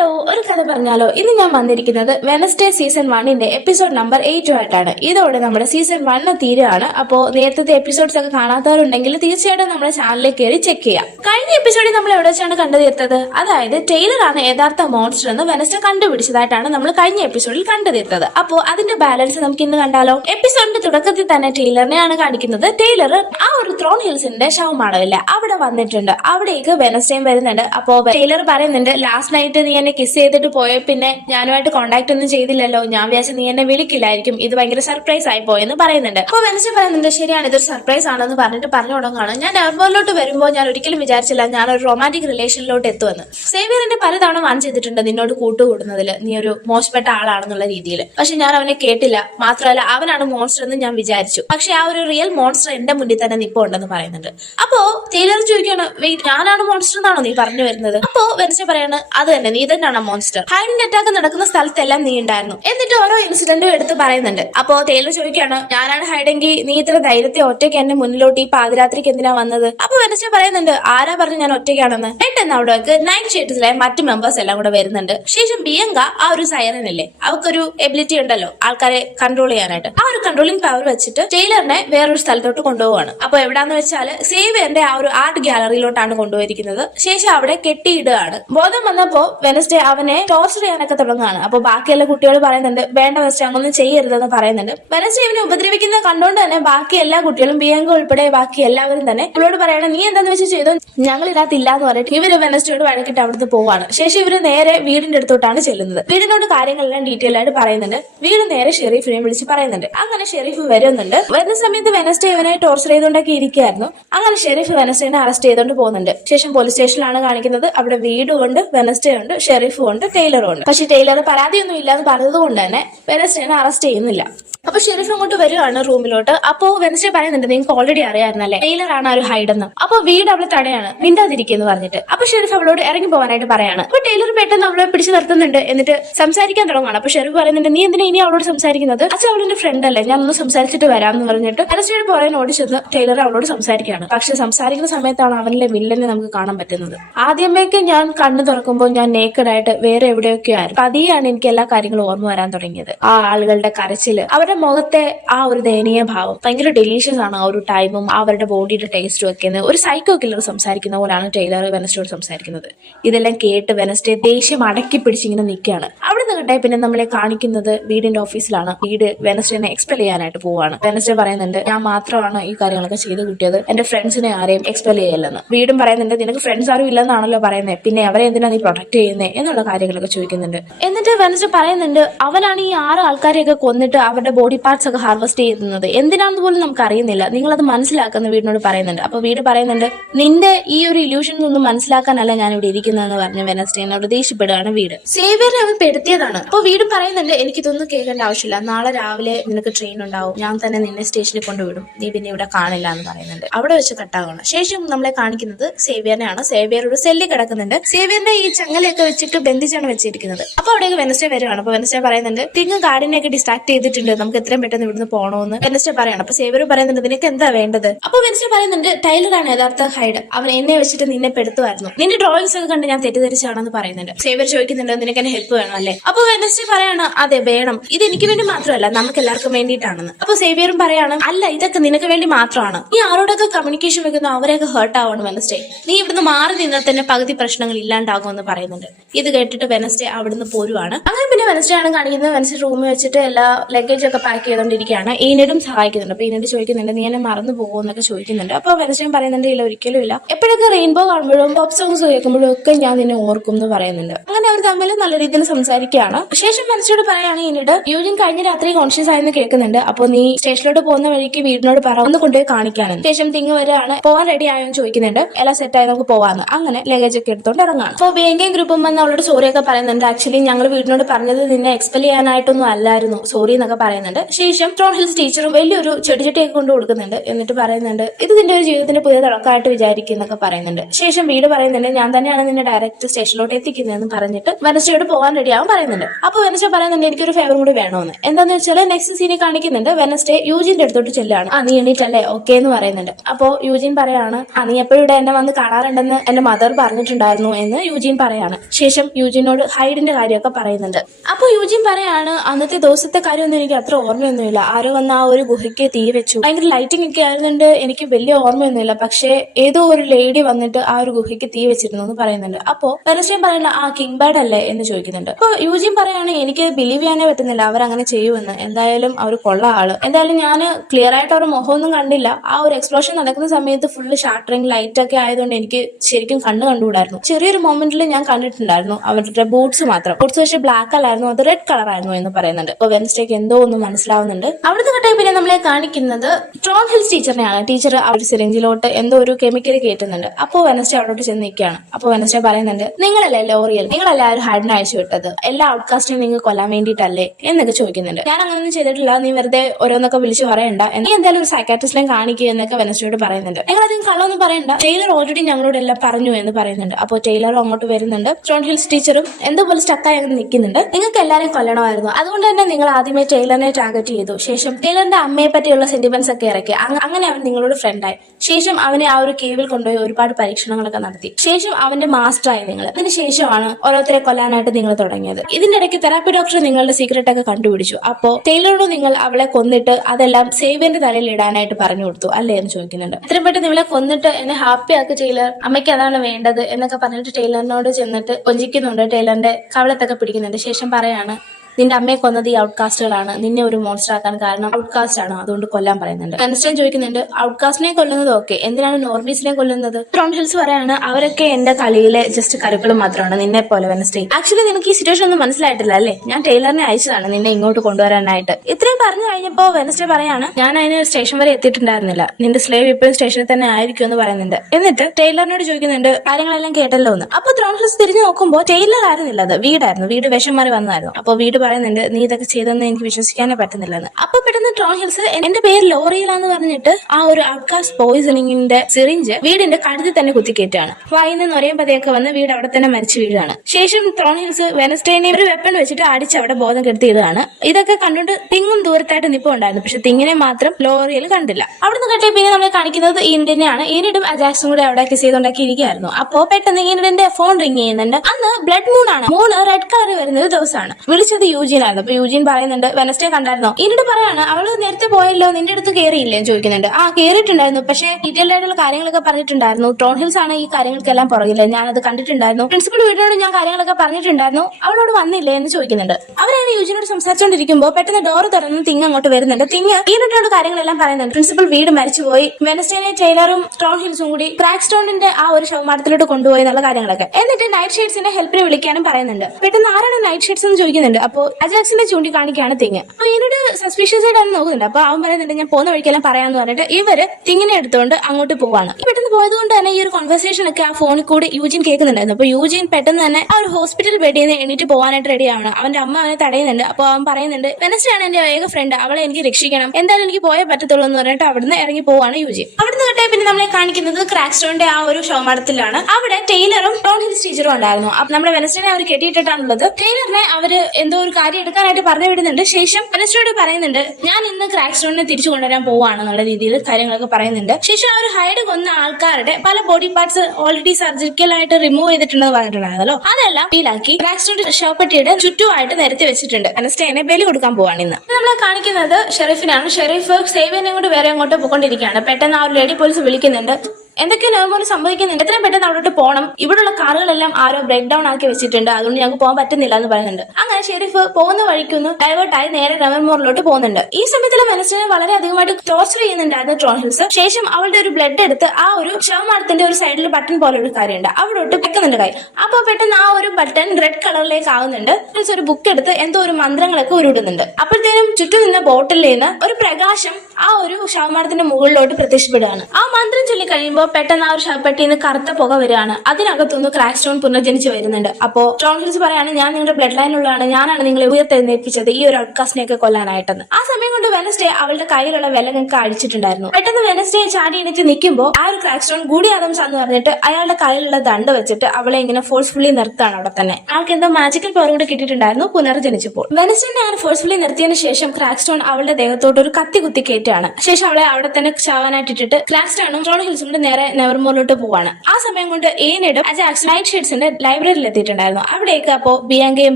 Hello, ഒരു കഥ പറഞ്ഞാലോ. ഇന്ന് ഞാൻ വന്നിരിക്കുന്നത് വെനസ്ഡേ സീസൺ 1 എപ്പിസോഡ് നമ്പർ 8 ആയിട്ടാണ്. ഇതോടെ നമ്മുടെ സീസൺ 1 തീരുകയാണ്. അപ്പോ നേരത്തെ എപ്പിസോഡ്സ് ഒക്കെ കാണാത്തവരുണ്ടെങ്കിൽ തീർച്ചയായിട്ടും നമ്മുടെ ചാനലിൽ കയറി ചെക്ക് ചെയ്യാം. കഴിഞ്ഞ എപ്പിസോഡിൽ നമ്മൾ എവിടെ വെച്ചാണ് കണ്ടു തീർത്തത്? അതായത് ടൈലർ ആണ് യഥാർത്ഥ മോൺസ്റ്റർ എന്ന് വെനസ്ഡേ കണ്ടുപിടിച്ചതായിട്ടാണ് നമ്മൾ കഴിഞ്ഞ എപ്പിസോഡിൽ കണ്ടു തീർത്തത്. അപ്പോ അതിന്റെ ബാലൻസ് നമുക്ക് ഇന്ന് കണ്ടാലോ. എപ്പിസോഡിന്റെ തുടക്കത്തിൽ തന്നെ ടൈലറിനെയാണ് കാണിക്കുന്നത്. ടൈലർ ആ ഒരു ത്രോൺ ഹിൽസിന്റെ ശവമാണമില്ല അവിടെ വന്നിട്ടുണ്ട്. അവിടേക്ക് വെനസ്ഡേയും വരുന്നുണ്ട്. അപ്പോ ടൈലർ പറയുന്നുണ്ട്, ലാസ്റ്റ് നൈറ്റ് നീ എന്നെ കിസ് ചെയ്തിട്ട് പോയ പിന്നെ ഞാനുമായിട്ട് കോണ്ടാക്ട് ഒന്നും ചെയ്തില്ലല്ലോ, ഞാൻ വിചാരിച്ചു നീ എന്നെ വിളിക്കില്ലായിരിക്കും, ഇത് ഭയങ്കര സർപ്രൈസ് ആയി പോയെന്ന് പറയുന്നുണ്ട്. അപ്പൊ വെനസ്ഡേ പറയുന്നുണ്ട്, ശരിയാണ്, ഇതൊരു സർപ്രൈസ് ആണെന്ന് പറഞ്ഞിട്ട് പറഞ്ഞു തുടങ്ങുകയാണ്. ഞാൻ എയർപോർട്ടിലോട്ട് വരുമ്പോൾ ഞാൻ ഒരിക്കലും വിചാരിച്ചില്ല ഞാൻ ഒരു റൊമാന്റിക് റിലേഷനിലോട്ട് എത്തുമെന്ന്. സേവിയർ എന്നെ പലതവണ വാൺ ചെയ്തിട്ടുണ്ട് നിന്നോട് കൂട്ടുകൂടുന്നതിൽ, നീ ഒരു മോശപ്പെട്ട ആളാണെന്നുള്ള രീതിയിൽ. പക്ഷെ ഞാൻ അവനെ കേട്ടില്ല. മാത്രമല്ല അവനാണ് മോൺസ്റ്റർ എന്ന് ഞാൻ വിചാരിച്ചു. പക്ഷെ ആ ഒരു റിയൽ മോൺസ്റ്റർ എന്റെ മുന്നിൽ തന്നെ നിപ്പുണ്ടെന്ന് പറയുന്നുണ്ട്. അപ്പോ ടൈലർ ചോദിക്കുകയാണ്, വെയിറ്റ്, ഞാനാണ് മോൺസ്റ്റർ എന്നാണോ നീ പറഞ്ഞു വരുന്നത്? അപ്പോ വെനസ്ഡേ പറയാണ്, അത് തന്നെ, നീ തന്നെയാണ് മോൺസ്റ്റർ. ഹൈഡിന്റെ അറ്റാക്ക് നടക്കുന്ന സ്ഥലത്തെല്ലാം നീ ഉണ്ടായിരുന്നു. എന്നിട്ട് ഓരോ ഇൻസിഡന്റും എടുത്ത് പറയുന്നുണ്ട്. അപ്പോ ടൈലർ ചോദിക്കുകയാണ്, ഞാനാണ് ഹൈഡെങ്കിൽ നീ ഇത്ര ധൈര്യത്തെ ഒറ്റയ്ക്ക് എന്നെ മുന്നിലോട്ട് ഈ പാതിരാത്രിക്ക് എന്തിനാ വന്നത്? അപ്പൊ വെനസ്ഡേ പറയുന്നുണ്ട്, ആരാ പറഞ്ഞു ഞാൻ ഒറ്റയ്ക്കാണെന്ന്? പെട്ടെന്ന് അവിടേക്ക് നൈറ്റ് ഷേഡ്സിലെ മറ്റു മെമ്പേഴ്സ് എല്ലാം കൂടെ വരുന്നുണ്ട്. ശേഷം ബിയങ്ക, ആ ഒരു സൈറൻ അല്ലേ, അവൾക്കൊരു എബിലിറ്റി ഉണ്ടല്ലോ ആൾക്കാരെ കൺട്രോൾ ചെയ്യാനായിട്ട്, ആ ഒരു കൺട്രോളിംഗ് പവർ വെച്ചിട്ട് ടൈലറിനെ വേറൊരു സ്ഥലത്തോട്ട് കൊണ്ടുപോവാണ്. അപ്പൊ എവിടാന്ന് വെച്ചാൽ സേവിയറിന്റെ ആ ഒരു ആർട്ട് ഗാലറിയിലോട്ടാണ് കൊണ്ടുപോയിരിക്കുന്നത്. ശേഷം അവിടെ കെട്ടിയിടുകയാണ്. ബോധം വന്നപ്പോ വെനസ്ഡേ അവനെ ടോർച്ചർ ചെയ്യാനൊക്കെ തുടങ്ങുകയാണ്. അപ്പൊ ബാക്കിയുള്ള കുട്ടികൾ പറയുന്നുണ്ട്, വേണ്ട വെനസ്ഡേ അങ്ങൊന്നും ചെയ്യരുതെന്ന് പറയുന്നുണ്ട്. വെനസ്ഡേ ഇവനെ ഉപദ്രവിക്കുന്നത് കണ്ടുകൊണ്ട് തന്നെ ബാക്കി എല്ലാ കുട്ടികളും, ബിയങ്ക ഉൾപ്പെടെ ബാക്കി എല്ലാവരും തന്നെ ഇവളോട് പറയണം, നീ എന്താന്ന് വെച്ച് ചെയ്തോ, ഞങ്ങൾ ഇതിനകത്തില്ല എന്ന് പറഞ്ഞിട്ട് ഇവര് വെനസ്ഡേയോട് വഴക്കിട്ട് അവിടുന്ന് പോവാണ്. ശേഷം ഇവര് നേരെ വീടിന്റെ അടുത്തോട്ടാണ് ചെല്ലുന്നത്. വീടിനോട് കാര്യങ്ങളെല്ലാം ഡീറ്റെയിൽ ആയിട്ട് പറയുന്നുണ്ട്. വീട് നേരെ ഷെരീഫിനെ വിളിച്ച് പറയുന്നുണ്ട്. അങ്ങനെ ഷെരീഫ് വരുന്നുണ്ട്. വരുന്ന സമയത്ത് വെനസ്ഡേ ഇവനെ ടോർച്ചർ ചെയ്തുകൊണ്ടൊക്കെ ഇരിക്കുകയായിരുന്നു. അങ്ങനെ ഷെരീഫ് വെനസ്ഡേനെ അറസ്റ്റ് ചെയ്തുകൊണ്ട് പോകുന്നുണ്ട്. ശേഷം പോലീസ് സ്റ്റേഷനിലാണ് കാണിക്കുന്നത്. അവിടെ വീടുകൊണ്ട് വെനസ്ഡേ ഉണ്ട്, ഷെരീഫും ഉണ്ട്, ടൈലറും ഉണ്ട്. പക്ഷെ ടൈലർ പരാതിയൊന്നും ഇല്ലാന്ന് പറഞ്ഞത് കൊണ്ട് തന്നെ വെനസ്ഡേനെ അറസ്റ്റ് ചെയ്യുന്നില്ല. അപ്പൊ ഷെരീഫ് അങ്ങോട്ട് വരുവാണ് റൂമിലോട്ട്. അപ്പോ വെനസ്ഡേ പറയുന്നുണ്ട്, നിങ്ങൾക്ക് ഓൾറെഡി അറിയാമായിരുന്നല്ലേ ടൈലർ ആണ് ആ ഒരു ഹൈഡെന്ന്. അപ്പൊ വീട് അവളെ തടയാണ്, മിണ്ടാതിരിക്കുന്നു പറഞ്ഞിട്ട്. അപ്പൊ ഷെരീഫ് അവളോട് ഇറങ്ങി പോകാനായിട്ട് പറയാണ്. അപ്പൊ ടൈലർ പെട്ടെന്ന് അവളെ പിടിച്ചു നിർത്തുന്നുണ്ട്. എന്നിട്ട് സംസാരിക്കാൻ തുടങ്ങുകയാണ്. അപ്പൊ ഷെരീഫ് പറയുന്നുണ്ട്, നീ എന്തിനാ ഇനി അവളോട് സംസാരിക്കുന്നത്? അച്ഛൻ അവളെന്റെ ഫ്രണ്ട് അല്ലേ, ഞാൻ ഒന്ന് സംസാരിച്ചിട്ട് വരാമെന്ന് പറഞ്ഞിട്ട് വെനസ്ഡേയുടെ പുറകെ ഓടിച്ചെന്ന് ടൈലർ അവളോട് സംസാരിക്കുകയാണ്. പക്ഷെ സംസാരിക്കുന്ന സമയത്താണ് അവനിലെ വില്ലനെ നമുക്ക് കാണാൻ പറ്റുന്നത്. ആദ്യമേക്ക് ഞാൻ കണ്ണു തുറക്കുമ്പോൾ ഞാൻ നേക്കഡായിട്ട് വേറെ എവിടെയൊക്കെ ആയിരുന്നു. പതിയാണ് എനിക്ക് എല്ലാ കാര്യങ്ങളും ഓർമ്മ വരാൻ തുടങ്ങിയത്. ആ ആളുകളുടെ കരച്ചില്, അവരുടെ മുഖത്തെ ആ ഒരു ദയനീയ ഭാവം ഭയങ്കര ഡെലീഷ്യസ് ആണ്. ആ ഒരു ടൈമും അവരുടെ ബോഡിയുടെ ടേസ്റ്റും ഒക്കെ ഒരു സൈക്കോ കില്ലർ സംസാരിക്കുന്ന പോലാണ് ടൈലർ വെനസ്ഡേയോട് സംസാരിക്കുന്നത്. ഇതെല്ലാം കേട്ട് വെനസ്ഡേ ദേഷ്യം അടക്കി പിടിച്ചിങ്ങനെ നിൽക്കുകയാണ്. അവിടെ നിന്നിട്ടെ പിന്നെ നമ്മളെ കാണിക്കുന്നത് വീടിന്റെ ഓഫീസിലാണ്. വീട് വെനസ്ഡേനെ എക്സ്പെൽ ചെയ്യാനായിട്ട് പോവാണ്. വെനസ്ഡേ പറയുന്നുണ്ട്, ഞാൻ മാത്രമാണ് ഈ കാര്യങ്ങളൊക്കെ ചെയ്ത് കൂട്ടിയത്, എന്റെ ഫ്രണ്ട്സിനെ ആരെയും എക്സ്പെൽ ചെയ്യല്ലെന്ന്. വീടും പറയുന്നുണ്ട്, നിനക്ക് ഫ്രണ്ട്സ് ആരും ഇല്ലെന്നാണല്ലോ പറയുന്നത്, പിന്നെ അവരെ എന്തിനാ നീ പ്രൊട്ടക്ട് ചെയ്യുന്നത് എന്നുള്ള കാര്യങ്ങളൊക്കെ ചോദിക്കുന്നുണ്ട്. എന്നിട്ട് വെനസ്ഡേ പറയുന്നുണ്ട്, അവനാണ് ഈ 6 ആൾക്കാരെയൊക്കെ കൊന്നിട്ട് അവരുടെ ബോഡി പാർട്സ് ഒക്കെ ഹാർവെസ്റ്റ് ചെയ്യുന്നത്, എന്തിനാണെന്ന് പോലും നമുക്ക് അറിയുന്നില്ല, നിങ്ങളത് മനസ്സിലാക്കുന്ന വീടിനോട് പറയുന്നുണ്ട്. അപ്പൊ വീട് പറയുന്നുണ്ട്, നിന്റെ ഈ ഒരു ഇല്യൂഷൻസ് ഒന്നും മനസ്സിലാക്കാനല്ല ഞാൻ ഇവിടെ ഇരിക്കുന്നതെന്ന് പറഞ്ഞ് വെനസ്ഡേനോട് ദേഷ്യപ്പെടുകയാണ് വീട്. സേവിയറിനെ അവൻ പെടുത്തിയതാണ്. അപ്പൊ വീടും പറയുന്നുണ്ട്, എനിക്കിതൊന്നും കേൾക്കേണ്ട ആവശ്യമില്ല, നാളെ രാവിലെ നിനക്ക് ട്രെയിൻ ഉണ്ടാവും, ഞാൻ തന്നെ നിന്നെ സ്റ്റേഷനിൽ കൊണ്ടുവിടും, നീ പിന്നെ ഇവിടെ കാണില്ല എന്ന് പറയുന്നുണ്ട്. അവിടെ വെച്ച് കട്ടാകണം. ശേഷം നമ്മളെ കാണിക്കുന്നത് സേവിയറിനെയാണ്. സേവിയർ ഒരു സെല്ലിൽ കിടക്കുന്നുണ്ട്. സേവിയറിന്റെ ഈ ചങ്ങലയൊക്കെ വെച്ചിട്ട് ബന്ധിച്ചാണ് വെച്ചിരിക്കുന്നത്. അപ്പൊ അവിടേക്ക് വെനസ്ഡേ വരുവാണ്. അപ്പൊ വെനസ്ഡേ പറയുന്നുണ്ട്, തിങ്ങ് ഗാർഡിനെയൊക്കെ ഡിസ്ട്രാക്ട് ചെയ്തിട്ടുണ്ട്, നമുക്ക് എത്രയും പെട്ടെന്ന് ഇവിടുന്ന് പോകണമെന്ന് വെനസ്ഡേ പറയണം. അപ്പൊ സേവിയർ പറയുന്നുണ്ട്, നിനക്ക് എന്താ വേണ്ടത്? അപ്പൊ വെനസ്ഡേ പറയുന്നുണ്ട്, ടൈലറാണ് യഥാർത്ഥ ഹൈഡ്, അവൻ എന്നെ വെച്ചിട്ട് നിന്നെ പെടുത്തുമായിരുന്നു, നിന്റെ ഡ്രോയിങ്സ് ഒക്കെ കണ്ട് ഞാൻ തെറ്റിദ്ധരിച്ചാണെന്ന് പറയുന്നുണ്ട്. സേവിയർ ചോദിക്കുന്നുണ്ട്, നിനക്ക് എന്നെ ഹെൽപ്പ് വേണം അല്ലേ? അപ്പൊ വെനസ്ഡേ പറയാണ്, അതെ വേണം, ഇത് എനിക്ക് വേണ്ടി മാത്രമല്ല നമുക്ക് എല്ലാവർക്കും വേണ്ടിയിട്ടാണെന്ന്. അപ്പൊ സേവിയറും പറയാണ്, അല്ല ഇതൊക്കെ നിനക്ക് വേണ്ടി മാത്രമാണ്, നീ ആരോടൊക്കെ കമ്മ്യൂണിക്കേഷൻ വെക്കുന്നു അവരെയൊക്കെ ഹേർട്ട് ആവണം വെനസ്ഡേ, നീ ഇവിടുന്ന് മാറി നിന്നാൽ തന്നെ പകുതി പ്രശ്നങ്ങൾ ഇല്ലാണ്ടാകുമെന്ന് പറയുന്നുണ്ട്. ഇത് കേട്ടിട്ട് വെനസ്ഡേ അവിടുന്ന് പോരുവാണ്. അങ്ങനെ പിന്നെ വെനസ്ഡേ ആണ് കാണിക്കുന്നത്. വെനസ്ഡേ റൂമിൽ വെച്ചിട്ട് എല്ലാ ലഗേജ് ഒക്കെ പാക്ക് ചെയ്തുകൊണ്ടിരിക്കുകയാണ്. ഈനഡും സഹായിക്കുന്നുണ്ട്. അപ്പൊ ഈനഡ് ചോദിക്കുന്നുണ്ട്, നീ എന്നെ മറന്നു പോകുമെന്നൊക്കെ ചോദിക്കുന്നുണ്ട്. അപ്പൊ വെനസ്ഡേ പറയുന്നുണ്ട്, ഇല്ല ഒരിക്കലും ഇല്ല, എപ്പോഴൊക്കെ റെയിൻബോ കാണുമ്പോഴും പോപ്പ് സോങ്സ് കേൾക്കുമ്പോഴും ഒക്കെ ഞാൻ നിന്നെ ഓർക്കും എന്ന് പറയുന്നുണ്ട്. അങ്ങനെ അവർ തമ്മിൽ നല്ല രീതിയിൽ സംസാരിക്കുകയാണ്. ശേഷം വെനസ്ഡേയോട് പറയാണ് ഈനഡ്, യൂജിൻ കഴിഞ്ഞ രാത്രി കോൺഷ്യസ് ആയെന്ന് കേൾക്കുന്നുണ്ട്, അപ്പൊ നീ സ്റ്റേഷനിലോട്ട് പോകുന്ന വഴിക്ക് വീടിനോട് പറ, ഒന്ന് കൊണ്ടുപോയി കാണിക്കാനെന്ന്. ശേഷം തിങ്ങ് വരികയാണ്. പോവാൻ റെഡി ആയോ എന്ന് ചോദിക്കുന്നുണ്ട്. എല്ലാം സെറ്റായി നമുക്ക് പോവാന്ന്. അങ്ങനെ ലഗേജ് ഒക്കെ എടുത്തോണ്ട് ഇറങ്ങാണ്. അപ്പൊ ബിയങ്കയും ഗ്രൂപ്പും വന്ന് അവളോട് സോറി ഒക്കെ പറയുന്നുണ്ട്. ആക്ച്വലി ഞങ്ങൾ വീടിനോട് പറഞ്ഞത് നിന്നെ എക്സ്പെൽ ചെയ്യാനായിട്ടൊന്നും അല്ലായിരുന്നു, സോറി എന്നൊക്കെ പറയുന്നുണ്ട്. പറയുന്നുണ്ട്. ശേഷം ട്രോൺ ഹിൽസ് ടീച്ചറും വലിയൊരു ചെടിച്ചട്ടിയൊക്കെ കൊണ്ട് കൊടുക്കുന്നുണ്ട്. എന്നിട്ട് പറയുന്നുണ്ട് ഇത് നിന്റെ ഒരു ജീവിതത്തിന്റെ പുതിയ തുടക്കമായിട്ട് വിചാരിക്കുന്നൊക്കെ പറയുന്നുണ്ട്. ശേഷം വീട് പറയുന്നുണ്ട് ഞാൻ തന്നെയാണ് നിന്നെ ഡയറക്റ്റ് സ്റ്റേഷനിലോട്ട് എത്തിക്കുന്നതെന്ന് പറഞ്ഞിട്ട് വെനസ്ഡേയോട് പോകാൻ റെഡിയാവും പറയുന്നുണ്ട്. അപ്പൊ വെനസ്ഡേ പറയുന്നുണ്ട് എനിക്കൊരു ഫേവർ കൂടി വേണമെന്ന്. എന്താന്ന് വെച്ചാൽ നെക്സ്റ്റ് സീനിൽ കാണിക്കുന്നുണ്ട് വെനസ്ഡേ യൂജിന്റെ അടുത്തോട്ട് ചെല്ലാണ്. നീ എണീറ്റല്ലേ ഓക്കെ എന്ന് പറയുന്നുണ്ട്. അപ്പോ യൂജിൻ പറയാണ് നീ എപ്പോഴും ഇവിടെ എന്നെ വന്ന് കാണാറുണ്ടെന്ന് എന്റെ മദർ പറഞ്ഞിട്ടുണ്ടായിരുന്നു എന്ന് യൂജിൻ പറയാണ്. ശേഷം യൂജിനോട് ഹൈഡിന്റെ കാര്യമൊക്കെ പറയുന്നുണ്ട്. അപ്പൊ യൂജിൻ പറയാണ് അന്നത്തെ ദിവസത്തെ കാര്യമൊന്നും എനിക്ക് അത്ര ഓർമ്മയൊന്നുമില്ല. ആരോ വന്ന് ആ ഒരു ഗുഹയ്ക്ക് തീ വെച്ചു. ഭയങ്കര ലൈറ്റിംഗ് ഒക്കെ ആയിരുന്നുണ്ട്. എനിക്ക് വലിയ ഓർമ്മയൊന്നുമില്ല. പക്ഷേ ഏതോ ഒരു ലേഡി വന്നിട്ട് ആ ഒരു ഗുഹയ്ക്ക് തീ വെച്ചിരുന്നു എന്ന് പറയുന്നുണ്ട്. അപ്പോ വെനസ്ഡേ പറയുന്നത് കിങ് ബാഡ് അല്ലേ എന്ന് ചോദിക്കുന്നുണ്ട്. അപ്പൊ യൂജിൻ പറയാണ് എനിക്ക് ബിലീവ് ചെയ്യാനേ പറ്റുന്നില്ല അവരങ്ങനെ ചെയ്യുമെന്ന്. എന്തായാലും അവർ കൊള്ള ആള്. എന്തായാലും ഞാൻ ക്ലിയർ ആയിട്ട് അവരുടെ മുഖമൊന്നും കണ്ടില്ല. ആ ഒരു എക്സ്പ്ലോഷൻ നടക്കുന്ന സമയത്ത് ഫുള്ള് ഷാട്ടറിങ് ലൈറ്റ് ഒക്കെ ആയതുകൊണ്ട് എനിക്ക് ശരിക്കും കണ്ടുകൂടായിരുന്നു. ചെറിയൊരു മൊമെന്റിൽ ഞാൻ കണ്ടിട്ടുണ്ടായിരുന്നു അവരുടെ ബൂട്ട്സ് മാത്രം. ബൂട്ട്സ് പക്ഷേ ബ്ലാക്ക് അല്ലായിരുന്നു, അത് റെഡ് കളർ ആയിരുന്നു എന്ന് പറയുന്നുണ്ട്. അപ്പൊ വെനസ്ഡേക്ക് എന്തോ ഒന്ന് മനസ്സിലാവുന്നുണ്ട്. അവിടുത്തെ കട്ടായി പിന്നെ നമ്മളെ കാണിക്കുന്നത് ട്രോൺ ഹിൽസ് ടീച്ചറിനെയാണ്. ടീച്ചർ ആ ഒരു സിറിഞ്ചിലോട്ട് എന്തോ ഒരു കെമിക്കൽ കയറ്റുന്നുണ്ട്. അപ്പൊ വെനസ്ഡേ അവിടോട്ട് ചെന്ന് നിൽക്കുകയാണ്. അപ്പൊ വെനസ്ഡേ പറയുന്നുണ്ട് നിങ്ങളല്ലേ ലോറിയൽ, നിങ്ങളല്ലേ ആ ഒരു ഹൈഡിനെ അയച്ചു വിട്ടത്, എല്ലാ ഔട്ട്കാസ്റ്റിനെയും നിങ്ങൾ കൊല്ലാൻ വേണ്ടിയിട്ടല്ലേ എന്നൊക്കെ ചോദിക്കുന്നുണ്ട്. ഞാൻ അങ്ങനെയൊന്നും ചെയ്തിട്ടില്ല, നീ വെറുതെ ഓരോന്നൊക്കെ വിളിച്ച് പറയണ്ട, നീ എന്തായാലും ഒരു സൈക്കാട്രിസ്റ്റിനെ കാണിക്കുക എന്നൊക്കെ വെനസ്ഡേയോട് പറയുന്നുണ്ട്. നിങ്ങൾ അധികം കള്ളൊന്നും പറയണ്ട, ടൈലർ ഓൾറെഡി ഞങ്ങളോട് എല്ലാം പറഞ്ഞു എന്ന് പറയുന്നുണ്ട്. അപ്പോൾ ടൈലറും അങ്ങോട്ട് വരുന്നുണ്ട്. ട്രോൺ ഹിൽസ് ടീച്ചറും എന്തോ പോലെ സ്റ്റക്കായി അങ്ങനെ നിൽക്കുന്നുണ്ട്. നിങ്ങൾക്ക് എല്ലാവരും കൊല്ലണമായിരുന്നു, അതുകൊണ്ട് തന്നെ നിങ്ങൾ ആദ്യമേ ടൈലറിനെ ടാർഗറ്റ് ചെയ്തു. ശേഷം ടൈലറിന്റെ അമ്മയെ പറ്റിയുള്ള സെന്റിമെന്റ്സ് ഒക്കെ ഇറക്കി. അങ്ങനെ അവൻ നിങ്ങളോട് ഫ്രണ്ടായി. ശേഷം അവനെ ആ ഒരു കേവിൽ കൊണ്ടുപോയി ഒരുപാട് പരീക്ഷണങ്ങളൊക്കെ നടത്തി. ശേഷം അവന്റെ മാസ്റ്ററായി നിങ്ങൾ. അതിനുശേഷമാണ് ഓരോരുത്തരെ കൊല്ലാനായിട്ട് നിങ്ങൾ തുടങ്ങിയത്. ഇതിന്റെ ഇടയ്ക്ക് തെറാപ്പി ഡോക്ടർ നിങ്ങളുടെ സീക്രട്ട് ഒക്കെ കണ്ടുപിടിച്ചു. അപ്പോ ടൈലറോട് നിങ്ങൾ അവളെ കൊന്നിട്ട് അതെല്ലാം സേവിയറിന്റെ തലയിൽ ഇടാനായിട്ട് പറഞ്ഞു കൊടുത്തു അല്ലേ എന്ന് ചോദിക്കുന്നുണ്ട്. ഇത്രയും പെട്ടെന്ന് ഇവളെ കൊന്നിട്ട് എന്നെ ഹാപ്പി ആക്കി ടൈലർ, അമ്മയ്ക്ക് അതാണ് വേണ്ടത് എന്നൊക്കെ പറഞ്ഞിട്ട് ടൈലറിനോട് ചെന്നിട്ട് കൊഞ്ചിക്കുന്നുണ്ട്. ടൈലറിന്റെ കവളത്തൊക്കെ പിടിക്കുന്നുണ്ട്. ശേഷം പറയാണ് നിന്റെ അമ്മയെ കൊന്നത് ഈ ഔട്ട്കാസ്റ്റുകളാണ്, നിന്നെ ഒരു മോൺസ്റ്റർ ആക്കാൻ കാരണം ഔട്ട്കാസ്റ്റ് ആണ്, അതുകൊണ്ട് കൊല്ലാൻ പറയുന്നുണ്ട്. വെനസ്ഡേ ചോദിക്കുന്നുണ്ട് ഔട്ട്കാസ്റ്റിനെ കൊല്ലുന്നത് ഓക്കെ, എന്തിനാണ് നോർമീസിനെ കൊല്ലുന്നത്? ട്രോൺ ഹിൽസ് പറയാണ് അവരൊക്കെ എന്റെ കളിയിലെ ജസ്റ്റ് കരുക്കളും മാത്രമാണ്, നിന്നെ പോലെ വെനസ്ഡേ. ആക്ച്വലി നിനക്ക് ഈ സിറ്റുവേഷൻ ഒന്നും മനസ്സിലായിട്ടില്ല അല്ലേ, ഞാൻ ടൈലറിനെ അയച്ചതാണ് നിന്നെ ഇങ്ങോട്ട് കൊണ്ടുവരാനായിട്ട്. ഇത്രയും പറഞ്ഞു കഴിഞ്ഞപ്പോ വെനസ്ഡേ പറയാണ് ഞാൻ അതിന് സ്റ്റേഷൻ വരെ എത്തിയിട്ടുണ്ടായിരുന്നില്ല, നിന്റെ സ്ലേവ് ഇപ്പോഴും സ്റ്റേഷനിൽ തന്നെ ആയിരിക്കും എന്ന് പറയുന്നുണ്ട്. എന്നിട്ട് ടൈലറിനോട് ചോദിക്കുന്നുണ്ട് കാര്യങ്ങളെല്ലാം കേട്ടല്ലോ എന്ന്. അപ്പൊ ട്രോൺ ഹിൽസ് തിരിഞ്ഞു നോക്കുമ്പോൾ ടൈലർ ആയിരുന്നില്ല, അത് വീടായിരുന്നു. വീട് വിഷം മാറി വന്നതായിരുന്നു. അപ്പൊ വീട് പറയുന്നുണ്ട് നീ ഇതൊക്കെ ചെയ്തെന്ന് എനിക്ക് വിശ്വസിക്കാനേ പറ്റുന്നില്ലെന്ന്. അപ്പൊ പെട്ടെന്ന് ട്രോൺ ഹിൽസ് എന്റെ പേര് ലോറിയലാന്ന് പറഞ്ഞിട്ട് ആ ഒരു ഔട്ട്കാസ്റ്റ് പോയിസണിങ്ങിന്റെ സിറിഞ്ച് വീടിന്റെ കഴുത്തിൽ തന്നെ കുത്തിക്കേറ്റാണ്. വായിന്ന് നൊരയുമ്പതയൊക്കെ വന്ന് വീട് അവിടെ തന്നെ മരിച്ചു വീഴാണ്. ശേഷം ട്രോൺ ഹിൽസ് വെനസ്ഡേനെ ഒരു വെപ്പൺ വെച്ചിട്ട് അടിച്ച് അവിടെ ബോധം കെടുത്തിയിടുകയാണ്. ഇതൊക്കെ കണ്ടുകൊണ്ട് തിങ്ങും ദൂരത്തായിട്ട് നിപ്പുണ്ടായിരുന്നു. പക്ഷെ തിങ്ങിനെ മാത്രം ലോറിയൽ കണ്ടില്ല. അവിടുന്ന് കെട്ടിയ പിന്നെ നമ്മളെ കാണിക്കുന്നത് ഈനിഡിനെയാണ്. ഈനിഡും അജാക്സും കൂടെ അവിടെ കിസ് ചെയ്തുണ്ടാക്കി ഇരിക്കുകയായിരുന്നു. അപ്പോ പെട്ടെന്ന് ഈനിഡിന്റെ ഫോൺ റിങ് ചെയ്യുന്നുണ്ട്. അന്ന് ബ്ലഡ് മൂൺ ആണ്. മൂൺ റെഡ് കളർ വരുന്ന ഒരു ദിവസമാണ്. വിളിച്ചത് യൂജിൻ ആയിരുന്നു. അപ്പൊ യൂജിൻ പറയുന്നുണ്ട് വെനസ്ഡേ കണ്ടായിരുന്നോ? ഈനിഡ് പറയാണ് അവള് നേരത്തെ പോയല്ലോ, നിന്റെ അടുത്ത് കയറിയില്ലേ ചോദിക്കുന്നുണ്ട്. കയറിയിട്ടുണ്ടായിരുന്നു, പക്ഷേ ഡീറ്റെയിൽഡ് ആയിട്ടുള്ള കാര്യങ്ങളൊക്കെ പറഞ്ഞിട്ടുണ്ടായിരുന്നു. ട്രോൺ ഹിൽസ് ആണ് ഈ കാര്യങ്ങൾക്കെല്ലാം പുറകില്ല, ഞാനത് കണ്ടിട്ടുണ്ടായിരുന്നു. പ്രിൻസിപ്പൽ വീടിനോട് ഞാൻ കാര്യങ്ങളൊക്കെ പറഞ്ഞിട്ടുണ്ടായിരുന്നു, അവളോട് വന്നില്ലേ എന്ന് ചോദിക്കുന്നുണ്ട്. അവരങ്ങനെ യൂജിനോട് സംസാരിച്ചുകൊണ്ടിരിക്കുമ്പോൾ പെട്ടെന്ന് ഡോർ തുറന്ന് തിങ് അങ്ങോട്ട് വരുന്നുണ്ട്. തിങ് ഈനിഡിനോട് കാര്യങ്ങളെല്ലാം പറയുന്നുണ്ട്. പ്രിൻസിപ്പൽ വീട് മരിച്ചുപോയി, വെനസ്ഡേനെ ടൈലറും ട്രോൺ ഹിൽസും കൂടി ക്രാക്സ്റ്റോണിന്റെ ആ ഒരു ശവമാടത്തിലോട്ട് കൊണ്ടുപോയി എന്നുള്ള കാര്യങ്ങളൊക്കെ. എന്നിട്ട് നൈറ്റ് ഷെയ്ഡ്സിന്റെ ഹെൽപ്പിനെ വിളിക്കാനും പറയുന്നുണ്ട്. പെട്ടെന്ന് ആരാണ് നൈറ്റ് ഷെയ്ഡ്സ് എന്ന് ചോദിക്കുന്നുണ്ട്. അപ്പോ അജാക്സിന്റെ ചൂണ്ടിക്കാണിക്കാണ് തിങ്. അപ്പൊ ഈനോട് സസ്പീഷ്യസ് ആയിട്ടാണ് നോക്കുന്നുണ്ട്. അപ്പൊ അവൻ പറയുന്നുണ്ട് ഞാൻ പോകുന്ന വഴിക്കെല്ലാം പറയാന്ന് പറഞ്ഞിട്ട് ഇവര് തിങ്ങിനെ എടുത്തുകൊണ്ട് അങ്ങോട്ട് പോവാണ്. പെട്ടെന്ന് പോയതുകൊണ്ട് തന്നെ ഈ ഒരു കോൺവെർസേഷൻ ഒക്കെ ആ ഫോണിൽ കൂടി യൂജിൻ കേൾക്കുന്നുണ്ടായിരുന്നു. അപ്പൊ യൂജിൻ പെട്ടെന്ന് തന്നെ ആ ഒരു ഹോസ്പിറ്റൽ ബെഡിൽ നിന്ന് എണീറ്റ് പോകാനായിട്ട് റെഡിയാണ്. അവന്റെ അമ്മ അവനെ തടയുന്നുണ്ട്. അപ്പൊ അവൻ പറയുന്നുണ്ട് വെനസ്ഡേ ആണ് എന്റെ ഏക ഫ്രണ്ട്, അവളെ എനിക്ക് രക്ഷിക്കണം, എന്തായാലും എനിക്ക് പോയേ പറ്റത്തുള്ളൂ എന്ന് പറഞ്ഞിട്ട് അവിടുന്ന് ഇറങ്ങി പോവാണ് യൂജിൻ. അവിടുന്ന് കേട്ടേ പിന്നെ നമ്മളെ കാണിക്കുന്നത് ക്രാക്സ്റ്റോണിന്റെ ആ ഒരു ഷോമാടത്തിലാണ്. അവിടെ ടൈലറും ട്രോൺ ഹിൽസ് ടീച്ചറും ഉണ്ടായിരുന്നു. അപ്പൊ നമ്മുടെ വെനസ്ഡേനെ അവർ കെട്ടിയിട്ടിട്ടാണുള്ളത്. ടൈലറിനെ അവര് എന്തോ ഒരു കാര്യം എടുക്കാനായിട്ട് പറഞ്ഞു വിടുന്നുണ്ട്. ശേഷം വെനസ്ഡേയോട് പറയുന്നുണ്ട് ഞാൻ ഇന്ന് ക്രാക്സ്റ്റോണിനെ തിരിച്ചു കൊണ്ടുവരാൻ പോവാണെന്നുള്ള രീതിയിൽ കാര്യങ്ങളൊക്കെ പറയുന്നുണ്ട്. ശേഷം ആ ഒരു ഹൈഡ് കൊന്ന ആൾക്കാരുടെ പല ബോഡി പാർട്സ് ഓൾറെഡി സർജിക്കലായിട്ട് റിമൂവ് ചെയ്തിട്ടുണ്ടെന്ന് പറഞ്ഞിട്ടുണ്ടായിരുന്നല്ലോ, അതെല്ലാം ഫീലാക്കി ക്രാക്സ്റ്റോണിന്റെ ശവപ്പെട്ടിയുടെ ചുറ്റുമായിട്ട് നിരത്തി വെച്ചിട്ടുണ്ട്. വെനസ്ഡേനെ ബലി കൊടുക്കാൻ പോവാണ് ഇന്ന്. നമ്മളെ കാണിക്കുന്നത് ഷെരീഫിനാണ്. ഷെരീഫ് സേവിയനെ കൊണ്ട് വേറെ അങ്ങോട്ട് പോയിക്കൊണ്ടിരിക്കുകയാണ്. പെട്ടെന്ന് ആ ഒരു ലേഡി പോലീസ് വിളിക്കുന്നുണ്ട്. എന്തൊക്കെയോ നോർമൽ സംഭവിക്കുന്നുണ്ട്, എത്രയും പെട്ടെന്ന് അവിടോട്ട് പോകണം, ഇവിടെയുള്ള കാറുകളെല്ലാം ആരോ ബ്രേക്ക് ഡൗൺ ആക്കി വെച്ചിട്ടുണ്ട്, അതുകൊണ്ട് ഞങ്ങൾക്ക് പോകാൻ പറ്റുന്നില്ല എന്ന് പറയുന്നുണ്ട്. അങ്ങനെ ഷെരീഫ് പോകുന്ന വഴിക്കൊന്ന് ഡൈവേർട്ടായി നേരെ റെവർമോറിലോട്ട് പോകുന്നുണ്ട്. ഈ സമയത്ത് വെനസ്ഡേനെ വളരെ അധികമായിട്ട് ടോർച്ചർ ചെയ്യുന്നുണ്ടായിരുന്നു ട്രോൺ ഹിൽസ്. ശേഷം അവളുടെ ഒരു ബ്ലഡ് എടുത്ത് ആ ഒരു ശവമാടത്തിന്റെ ഒരു സൈഡിൽ ബട്ടൺ പോലെ ഒരു കാര്യമുണ്ട്, അവിടോട്ട് വെക്കുന്നുണ്ട് കൈ. അപ്പൊ പെട്ടെന്ന് ആ ഒരു ബട്ടൺ റെഡ് കളറിലേക്ക് ആവുന്നുണ്ട്. ഒരു ബുക്ക് എടുത്ത് എന്തോ ഒരു മന്ത്രങ്ങളൊക്കെ ഉരുടുന്നുണ്ട്. അപ്പോഴത്തേനും ചുറ്റും നിന്ന ബോട്ടിൽ നിന്ന് ഒരു പ്രകാശം ആ ഒരു ശവമാടത്തിന്റെ മുകളിലോട്ട് പ്രത്യക്ഷപ്പെടുകയാണ്. ആ മന്ത്രം ചൊല്ലി കഴിയുമ്പോൾ പെട്ടെന്ന് ആ ഒരു ശവപ്പെട്ടിയിൽ നിന്ന് കറുത്ത പുക വരികയാണ്. അതിനകത്തുനിന്ന് ക്രാക്ക് സ്റ്റോൺ പുനർജനിച്ച് വരുന്നുണ്ട്. അപ്പോ ജോൺ ഹിൽസ് പറയാണ്, ഞാൻ നിങ്ങളുടെ ബ്ലഡ് ലൈനിലുള്ളതാണ്, ഞാനാണ് നിങ്ങളെ ഉയർത്തെഴുന്നേൽപ്പിച്ചത് ഈ ഒരു ഔട്ട്കാസ്റ്റിനെയൊക്കെ കൊല്ലാനായിട്ടെന്ന്. ആ സമയം കൊണ്ട് വെനസ്ഡേ അവളുടെ കയ്യിലുള്ള വിലങ്ങൊക്കെ അഴിച്ചിട്ടുണ്ടായിരുന്നു. പെട്ടെന്ന് വെനസ്ഡേ ചാടി എണീറ്റ് നിൽക്കുമ്പോൾ ആ ഒരു ക്രാക്ക് സ്റ്റോൺ ഗൂഡി ആദംസ് എന്ന് പറഞ്ഞിട്ട് അയാളുടെ കയ്യിലുള്ള ദണ്ട് വെച്ചിട്ട് അവളെ ഇങ്ങനെ ഫോഴ്സ്ഫുള്ളി നിർത്താണ് അവിടെ തന്നെ. ആൾക്ക് എന്തോ മാജിക്കൽ പവർ കൂടെ കിട്ടിയിട്ടുണ്ടായിരുന്നു പുനർജനിച്ചപ്പോൾ. വെനസ്ഡേനെ അങ്ങനെ ഫോഴ്സ്ഫുള്ളി നിർത്തിയതിനു ശേഷം ക്രാക്ക് സ്റ്റോൺ അവളുടെ ദേഹത്തോട്ട് ഒരു കത്തി കുത്തി കയറ്റാണ്. ശേഷം അവളെ അവിടെ തന്നെ ചാവാനായിട്ട് ഇട്ടിട്ട് ക്രാക്ക് സ്റ്റോണും ജോൺ ഹിൽസും കൂടെ നേരെ നെവർമോറിലോട്ട് പോവാണ്. ആ സമയം കൊണ്ട് ഏനിടും അജാക്സ് നൈറ്റ് ഷെയ്ഡ്സിന്റെ ലൈബ്രറിയിൽ എത്തിയിട്ടുണ്ടായിരുന്നു. അവിടേക്ക് അപ്പോ ബിയാങ്കയും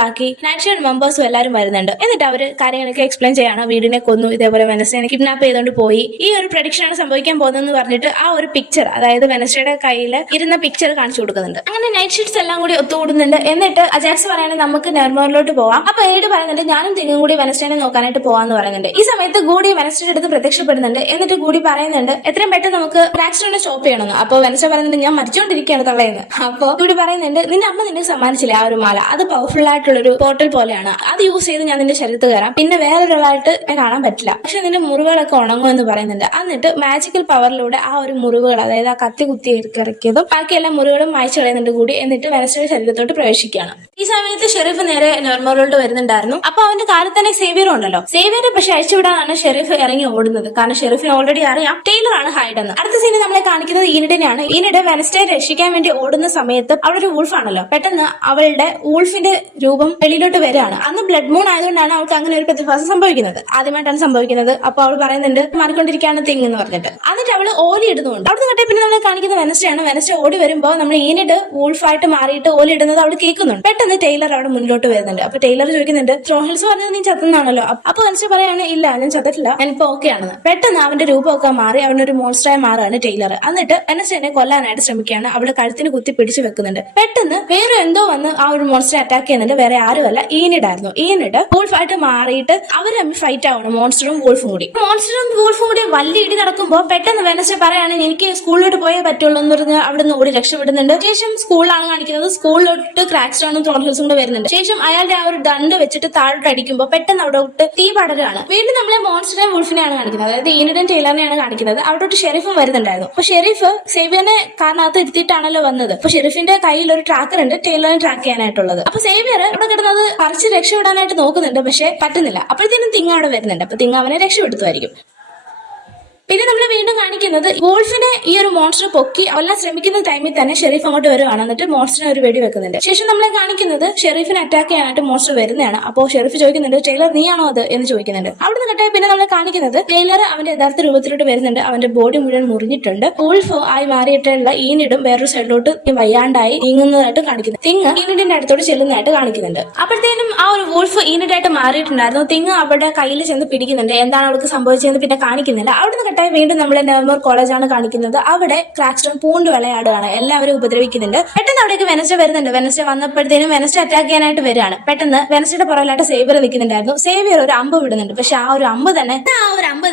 ബാക്കി നൈറ്റ് ഷെയ്ഡ് മെമ്പേഴ്സും എല്ലാവരും വരുന്നുണ്ട്. എന്നിട്ട് അവര് കാര്യങ്ങളൊക്കെ എക്സ്പ്ലെയിൻ ചെയ്യാണ്. വീടിനെ കൊന്നു, ഇതേപോലെ വെനസ്ഡേനെ കിഡ്നാപ്പ് ചെയ്തുകൊണ്ട് പോയി, ഈ ഒരു പ്രഡിക്ഷൻ ആണ് സംഭവിക്കാൻ പോകുന്നതെന്ന് പറഞ്ഞിട്ട് ആ ഒരു പിക്ചർ, അതായത് വെനസ്ഡേയുടെ കയ്യിൽ ഇരുന്ന പിക്ചർ കാണിച്ചു കൊടുക്കുന്നുണ്ട്. അങ്ങനെ നൈറ്റ് ഷെയ്ഡ്സ് എല്ലാം കൂടി ഒത്തുകൂടുന്നുണ്ട്. എന്നിട്ട് അജാക്സ് പറയുന്നത് നമുക്ക് നെവർമോറിലോട്ട് പോവാം. അപ്പൊ ഏഡ് പറയുന്നുണ്ട് ഞാനും തിങ്ങും കൂടി വെനസ്ഡേനെ നോക്കാനായിട്ട് പോവാന്ന് പറയുന്നുണ്ട്. ഈ സമയത്ത് ഗൂഡി വെനസ്ഡേയുടെ അടുത്ത് പ്രത്യക്ഷപ്പെടുന്നുണ്ട്. എന്നിട്ട് ഗൂഡി പറയുന്നുണ്ട് എത്രയും പെട്ടെന്ന് നമുക്ക് ക്രാക്ക് സ്റ്റോണിനെ സ്റ്റോപ്പ് ചെയ്യണമെന്ന്. അപ്പൊ വെനസ്ഡേ പറയുന്നുണ്ട് ഞാൻ മരിച്ചോണ്ടിരിക്കുകയാണ് തള്ളയെന്ന്. അപ്പൊ ഗൂഡി പറയുന്നുണ്ട് നിന്റെ അമ്മ നിന്നെ സമ്മാനിച്ചില്ലേ ആ ഒരു മാല, അത് പവർഫുൾ ആയിട്ടുള്ള ഒരു പോർട്ടൽ പോലെയാണ്, അത് യൂസ് ചെയ്ത് ഞാൻ നിന്റെ ശരീരത്ത് കയറാം, പിന്നെ വേറൊരാളായിട്ട് കാണാൻ പറ്റില്ല, പക്ഷെ നിന്റെ മുറിവുകളൊക്കെ ഉണങ്ങും എന്ന് പറയുന്നുണ്ട്. എന്നിട്ട് മാജിക്കൽ പവറിലൂടെ ആ ഒരു മുറിവുകൾ, അതായത് ആ കത്തി കുത്തി ഇറക്കിയതും ബാക്കി എല്ലാ മുറിവുകളും മായ്ച്ചു കളയുന്നുണ്ട് കൂടി. എന്നിട്ട് വെനസ്ഡേയുടെ ശരീരത്തോട്ട് പ്രവേശിക്കുകയാണ്. ഈ സമയത്ത് ഷെരീഫ് നേരെ നോർമലോട്ട് വരുന്നുണ്ടായിരുന്നു. അപ്പൊ അവന്റെ കാലത്ത് തന്നെ സേവിയറും ഉണ്ടല്ലോ. സേവിയറെ പക്ഷെ അയച്ചുവിടാനാണ് ഷെരീഫ് ഇറങ്ങി ഓടുന്നത്. കാരണം ഷെരീഫിന് ഓൾറെഡി അറിയാം ടൈലർ ആണ് ഹൈഡ് എന്ന്. അടുത്ത സീനിൽ നമ്മളെ കാണിക്കുന്നത് ഈനിഡിനെയാണ്. ഈനിഡ് വെനസ്ഡേ രക്ഷിക്കാൻ വേണ്ടി ഓടുന്ന സമയത്ത് അവളൊരു വൂൾഫ് ആണല്ലോ, പെട്ടെന്ന് അവളുടെ വൂൾഫിന്റെ രൂപം വെളിയിലോട്ട് വരികയാണ്. അന്ന് ബ്ലഡ് മൂൺ ആയതുകൊണ്ടാണ് അവൾക്ക് അങ്ങനെ ഒരു പ്രതിഭാസം സംഭവിക്കുന്നത്, ആദ്യമായിട്ടാണ് സംഭവിക്കുന്നത്. അപ്പൊ അവൾ പറയുന്നുണ്ട് മാറിക്കൊണ്ടിരിക്കുകയാണ് തിങ് എന്ന് പറഞ്ഞിട്ട്. എന്നിട്ട് അവള് ഓലി ഇടുന്നുണ്ട്. അവിടെ നിന്ന് പിന്നെ നമ്മളെ കാണിക്കുന്ന വെനസ്ഡേ ആണ്. വെനസ്ഡേ ഓടി വരുമ്പോൾ നമ്മൾ ഈനിഡ് വൂൾഫായിട്ട് മാറിയിട്ട് ഓലി ഇടുന്നത് അവൾ കേൾക്കുന്നുണ്ട്. പെട്ടെന്ന് ടൈലർ അവിടെ മുന്നിലോട്ട് വരുന്നുണ്ട്. അപ്പൊ ടൈലർ ചോദിക്കുന്നുണ്ട് ജോൺ ഹിൽസ് പറഞ്ഞത് നീ ചത്തുന്നാണല്ലോ. അപ്പൊ വെനസ്ഡേ പറയാണ് ഇല്ല ഞാൻ ചത്തിട്ടില്ല, ഞാനിപ്പോ ഓക്കെ ആണെന്ന്. പെട്ടെന്ന് അവന്റെ രൂപമൊക്കെ മാറി അവനൊരു മോൺസ്റ്ററായി മാറുകയാണ് ടൈലർ. എന്നിട്ട് വെനസ്ഡേനെ കൊല്ലാനായിട്ട് ശ്രമിക്കുകയാണ്. അവളുടെ കഴുത്തിന് കുത്തി പിടിച്ചു വെക്കുന്നുണ്ട്. പെട്ടെന്ന് വേറെ എന്തോ വന്ന് ആ ഒരു മോൺസ്റ്ററെ അറ്റാക്ക് ചെയ്യുന്നുണ്ട്. വേറെ ആരുമല്ല, ഈനിഡ് ആയിരുന്നു. ഈനിഡ് വൂൾഫായിട്ട് മാറിയിട്ട് അവർ തമ്മിൽ ഫൈറ്റ് ആവണം, മോൺസ്റ്ററും വൂൾഫും കൂടി. മോൺസ്റ്ററും വൂൾഫും കൂടി വലിയ ഇടി നടക്കുമ്പോൾ പെട്ടെന്ന് വെനസ്ഡേ പറയാണ് എനിക്ക് സ്കൂളിലോട്ട് പോയേ പറ്റുള്ളൂ എന്ന് പറഞ്ഞ് അവിടെ നിന്ന് ഓടി രക്ഷപ്പെടുന്നുണ്ട്. ശേഷം സ്കൂളിലാണ് കാണിക്കുന്നത്. സ്കൂളിലോട്ട് ക്രാക്ക് സ്റ്റോണും ജോൺ ഹിൽസും കൂടെ വരുന്നുണ്ട്. ശേഷം അയാളുടെ ആ ഒരു ദണ്ട് വെച്ചിട്ട് താഴോട്ട് അടിക്കുമ്പോൾ പെട്ടെന്ന് അവിടെ തീ പടരാണ്. വീണ്ടും നമ്മളെ മോൺസ്റ്ററെ വൂൾഫിനെയാണ് കാണിക്കുന്നത്, അതായത് ഈനിഡൻ ടൈലറിനെയാണ് കാണിക്കുന്നത്. അവിടോട്ട് ഷെരീഫും വരുന്നുണ്ടായിരുന്നു. അപ്പൊ ഷെരീഫ് സേവിയറിനെ കാറിനകത്ത് ഇരുത്തിയിട്ടാണല്ലോ വന്നത്. അപ്പൊ ഷെരീഫിന്റെ കയ്യിൽ ഒരു ട്രാക്കർ ഉണ്ട് ടൈലറിനെ ട്രാക്ക് ചെയ്യാനായിട്ടുള്ളത്. അപ്പൊ സേവിയർ ഇവിടെ കിടന്നത് പറിച്ച് രക്ഷപ്പെടാനായിട്ട് നോക്കുന്നുണ്ട്, പക്ഷെ പറ്റുന്നില്ല. അപ്പോഴത്തേനും തിങ്ങ അവിടെ വരുന്നുണ്ട്. അപ്പൊ തിങ്ങ അവനെ രക്ഷപ്പെടുത്തുമായിരിക്കും. പിന്നെ നമ്മൾ വീണ്ടും കാണിക്കുന്നത് വോൾഫിനെ ഈ ഒരു മോൺസ്റ്റർ പൊക്കി കൊല്ലാൻ ശ്രമിക്കുന്ന ടൈമിൽ തന്നെ ഷെരീഫ് അങ്ങോട്ട് വരുവാണ്. എന്നിട്ട് മോൺസ്റ്ററിനെ ഒരു വെടി വെക്കുന്നുണ്ട്. ശേഷം നമ്മളെ കാണിക്കുന്നത് ഷെരീഫിനെ അറ്റാക്ക് ചെയ്യാനായിട്ട് മോൺസ്റ്റർ വരുന്നതാണ്. അപ്പോൾ ഷെരീഫ് ചോദിക്കുന്നുണ്ട് ടൈലർ നീയാണോ അത് എന്ന് ചോദിക്കുന്നുണ്ട്. അവിടുന്ന് കട്ടായി പിന്നെ നമ്മളെ കാണിക്കുന്നത് ടൈലർ അവന്റെ യഥാർത്ഥ രൂപത്തിലോട്ട് വരുന്നുണ്ട്. അവന്റെ ബോഡി മുഴുവൻ മുറിഞ്ഞിട്ടുണ്ട്. വോൾഫ് ആയി മാറിയിട്ടുള്ള ഈനിടും വേറൊരു സൈഡിലോട്ട് വയ്യാണ്ടായി നീങ്ങുന്നതായിട്ട് കാണിക്കുന്നു. തിങ് ഈനിഡിന്റെ അടുത്തോട്ട് ചെല്ലുന്നതായിട്ട് കാണിക്കുന്നുണ്ട്. അപ്പോഴത്തേനും ആ ഒരു വോൾഫ് ഈനിഡായിട്ട് മാറിയിട്ടുണ്ടായിരുന്നു. തിങ് അവരുടെ കയ്യിൽ ചെന്ന് പിടിക്കുന്നുണ്ട്. എന്താണ് അവൾക്ക് സംഭവിച്ചതെന്ന് പിന്നെ കാണിക്കുന്നില്ല. അവിടുന്ന് വീണ്ടും നമ്മളെ നെവർമോർ കോളേജാണ് കാണിക്കുന്നത്. അവിടെ ക്രാക്ക് സ്റ്റോൺ പൂണ്ട് വിളയാടുകയാണ്, എല്ലാവരും ഉപദ്രവിക്കുന്നുണ്ട്. പെട്ടെന്ന് അവിടേക്ക് വെനസ്ഡേ വരുന്നുണ്ട്. വെനസ്ഡേ വന്നപ്പോഴത്തേനും വെനസ്ഡേ അറ്റാക്ക് ചെയ്യാനായിട്ട് വരികയാണ്. പെട്ടെന്ന് വെനസ്ഡേയുടെ പുറകിലായിട്ട് സേവിയർ നിൽക്കുന്നുണ്ടായിരുന്നു. സേവിയർ ഒരു അമ്പ് വിടുന്നുണ്ട്. പക്ഷെ ആ ഒരു അമ്പ്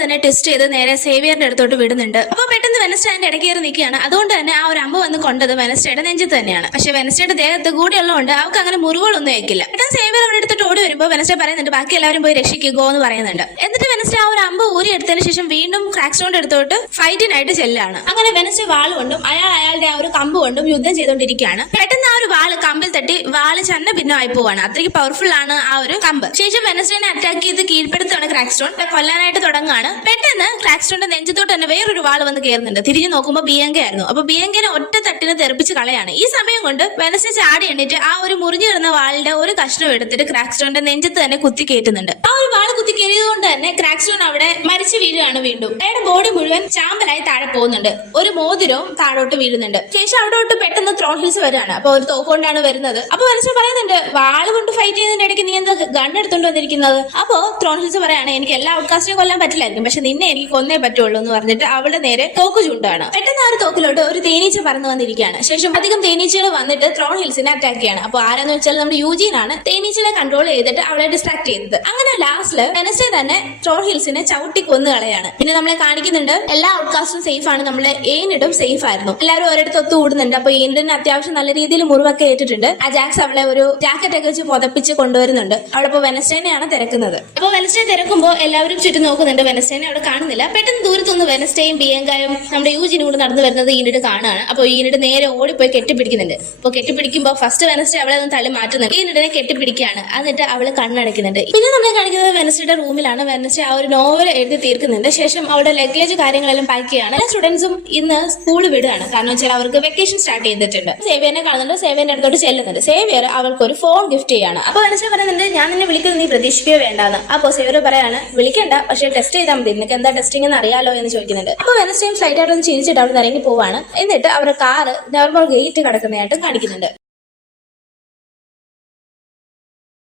തന്നെ ടെസ്റ്റ് ചെയ്ത് നേരെ സേവിയറിന്റെ അടുത്തോട്ട് വിടുന്നുണ്ട്. അപ്പൊ പെട്ടെന്ന് വെനസ്ഡേ അതിന്റെ ഇടയ്ക്ക് കയറി നിൽക്കുകയാണ്. അതുകൊണ്ട് തന്നെ ആ ഒരു അമ്പ് വന്ന് കൊണ്ടത് വെനസ്ഡേയുടെ നെഞ്ചത്ത് തന്നെയാണ്. പക്ഷെ വെനസ്ഡേയുടെ ദേഹത്ത് കൂടിയുള്ളതുകൊണ്ട് അവർക്ക് അങ്ങനെ മുറിവുകളൊന്നും ഏൽക്കില്ല. പെട്ടെന്ന് സേവിയർ അവിടെ എടുത്തിട്ട് ഓടി വരുമ്പോൾ വെനസ്ഡേ പറയുന്നുണ്ട് ബാക്കി എല്ലാവരും പോയി രക്ഷിക്കുകയോ എന്ന് പറയുന്നുണ്ട്. എന്നിട്ട് വെനസ്ഡേ ആ ഒരു അമ്പ് ഊരി എടുത്തതിന് ശേഷം വീണ്ടും ക്രാക്ക് സ്റ്റോണിന്റെ അടുത്തോട്ട് ഫൈറ്റിനായിട്ട് ചെല്ലാണ്. അങ്ങനെ വെനസ്ഡേ വാൾ കൊണ്ടും അയാളുടെ ആ ഒരു കമ്പ് കൊണ്ടും യുദ്ധം ചെയ്തുകൊണ്ടിരിക്കുകയാണ്. പെട്ടെന്ന് ആ ഒരു വാള് കമ്പിൽ തട്ടി വാള് ചന്ന ഭിന്നമായി പോവാണ്. അത്രയ്ക്ക് പവർഫുൾ ആണ് ആ ഒരു കമ്പ്. ശേഷം വെനസ്ഡേനെ അറ്റാക്ക് ചെയ്ത് കീഴ്പ്പെടുത്താണ് ക്രാക്ക് സ്റ്റോൺ. കൊല്ലാനായിട്ട് തുടങ്ങുകയാണ്. പെട്ടെന്ന് ക്രാക്ക് സ്റ്റോണിന്റെ നെഞ്ചത്തോട്ട് തന്നെ വേറൊരു വാള് വന്ന് കയറുന്നുണ്ട്. തിരിഞ്ഞു നോക്കുമ്പോൾ ബിയങ്ക ആയിരുന്നു. അപ്പൊ ബിയങ്കനെ ഒറ്റ തട്ടിന് തെറിപ്പിച്ച് കളയാണ്. ഈ സമയം കൊണ്ട് വെനസ്ഡേ ചാടി എണ്ണിട്ട് ആ ഒരു മുറിഞ്ഞു കിടന്ന വാളിന്റെ ഒരു കഷ്ണം എടുത്തിട്ട് ക്രാക്ക് സ്റ്റോണിന്റെ നെഞ്ചത്ത് തന്നെ കുത്തി കയറ്റുന്നുണ്ട്. ആ ഒരു വാള് കുത്തി കയറിയത് കൊണ്ട് തന്നെ ക്രാക്ക് സ്റ്റോൺ അവിടെ മരിച്ചു വീഴുകയാണ്. വീണ്ടും അയാളുടെ ബോഡി മുഴുവൻ ചാമ്പലായി താഴെ പോകുന്നുണ്ട്. ഒരു മോതിരവും താഴോട്ട് വീഴുന്നുണ്ട്. ശേഷം അവിടോട്ട് പെട്ടെന്ന് ത്രോൺ ഹിൽസ് വരികയാണ്. അപ്പൊ ഒരു തോക്കൊണ്ടാണ് വരുന്നത്. അപ്പൊ വെനസ്ഡേ പറയുന്നുണ്ട് വാള് കൊണ്ട് ഫൈറ്റ് ചെയ്യുന്നതിന്റെ ഇടയ്ക്ക് നീ എന്താ ഗൺ എടുത്തോണ്ട് വന്നിരിക്കുന്നത്? അപ്പോ ത്രോൺ ഹിൽസ് പറയാണ് എനിക്ക് എല്ലാ ഔട്ട്കാസ്റ്റിനെ കൊല്ലാൻ പറ്റില്ലായിരിക്കും, പക്ഷെ നിന്നെ എനിക്ക് കൊന്നേ പറ്റുള്ളൂ എന്ന് പറഞ്ഞിട്ട് അവളുടെ നേരെ തോക്ക് ചൂണ്ടാണ്. പെട്ടെന്ന് ആ ഒരു തോക്കിലോട്ട് ഒരു തേനീച്ച പറന്നു വന്നിരിക്കുകയാണ്. ശേഷം അധികം തേനീച്ചകൾ വന്നിട്ട് ത്രോൺ ഹിൽസിനെ അറ്റാക്ക് ചെയ്യാണ്. അപ്പൊ ആരാന്ന് വെച്ചാൽ നമ്മുടെ യൂജീനാണ് തേനീച്ചകളെ കൺട്രോൾ ചെയ്തിട്ട് അവളെ ഡിസ്ട്രാക്ട് ചെയ്തത്. അങ്ങനെ ലാസ്റ്റില് വെനസ്ഡേ തന്നെ ട്രോൾ ഹിൽസിനെ ചവിട്ടി കൊന്നു കളയാണ്. പിന്നെ നമ്മളെ കാണിക്കുന്നുണ്ട് എല്ലാ ഔട്ട്കാസ്റ്റും സേഫ് ആണ്, നമ്മളെ ഏനിഡും സേഫ് ആയിരുന്നു. എല്ലാവരും ഒരിടത്ത് ഒത്തുകൂടുന്നുണ്ട്. അപ്പൊ ഏനിഡിന് അത്യാവശ്യം നല്ല രീതിയിൽ മുറിവൊക്കെ ഏറ്റിട്ടുണ്ട്. ആ ജാക്സ് അവളെ ഒരു ജാക്കറ്റ് ഒക്കെ വെച്ച് പുതപ്പിച്ച് കൊണ്ടുവരുന്നുണ്ട്. അവളിപ്പോ വെനസ്ഡേനെയാണ് തിരക്കുന്നത്. അപ്പൊ വെനസ്ഡേ തിരക്കുമ്പോൾ എല്ലാവരും ചുറ്റും നോക്കുന്നുണ്ട്. വെനസ്ഡേനെ അവിടെ കാണുന്നില്ല. പെട്ടെന്ന് ദൂരത്തൊന്ന് വെനസ്ഡേയും ബിയങ്കായും നമ്മുടെ യൂജിനും കൂടെ നടന്നു വരുന്നത് ഈനിഡ് കാണാണ്. അപ്പൊ ഈനിഡ് നേരെ ഓടിപ്പോയി കെട്ടിപ്പിടിക്കുന്നുണ്ട്. അപ്പൊ കെട്ടിപ്പിടിക്കുമ്പോൾ ഫസ്റ്റ് വെനസ്ഡേ അവളെ ഒന്ന് തള്ളി മാറ്റുന്നുണ്ട്. ഈനിഡിനെ കെട്ടിപ്പിടിക്കുകയാണ്. എന്നിട്ട് അവള് കണ്ണടയ്ക്കുന്നുണ്ട്. പിന്നെ നമ്മളെ കാണിക്കുന്നത് വെനസ്ഡേയുടെ റൂമിലാണ്. വെനസ്ഡേ ആ ഒരു നോവൽ എഴുതി തീർക്കുന്നുണ്ട്. ശേഷം അവിടെ ലഗേജ് കാര്യങ്ങളെല്ലാം പാക്ക് ചെയ്യാണ്. എല്ലാ സ്റ്റുഡൻസും ഇന്ന് സ്കൂൾ വിടുകയാണ്. കാരണം വെച്ചാൽ അവർക്ക് വെക്കേഷൻ സ്റ്റാർട്ട് ചെയ്തിട്ടുണ്ട്. സേവിയറിനെ കാണുന്നുണ്ട്. സേവിയറിന്റെ അടുത്തോട്ട് ചെല്ലുന്നുണ്ട്. സേവിയർ അവൾക്ക് ഒരു ഫോൺ ഗിഫ്റ്റ് ചെയ്യാണ്. അപ്പൊ വെനസ്ഡേ പറയുന്നുണ്ട് ഞാൻ നിന്നെ വിളിക്കുന്നത് നീ പ്രതീക്ഷിക്കുകയോ വേണ്ടാന്ന്. അപ്പൊ സേവിയർ പറയാണ് വിളിക്കണ്ട, പക്ഷേ ടെസ്റ്റ് ചെയ്താൽ മതി, നിനക്ക് എന്താ ടെസ്റ്റിംഗ് എന്ന് അറിയാലോ എന്ന് ചോദിക്കുന്നുണ്ട്. അപ്പൊ വെനസ്ഡേയും ഫ്ലൈറ്റ് ആയിട്ടൊന്ന് ചിരിച്ചിട്ട് അവിടെ ഇറങ്ങി പോവാണ്. എന്നിട്ട് അവരുടെ കാറ് നോർമൽ ഗേറ്റ് കിടക്കുന്നതായിട്ട് കാണിക്കുന്നുണ്ട്.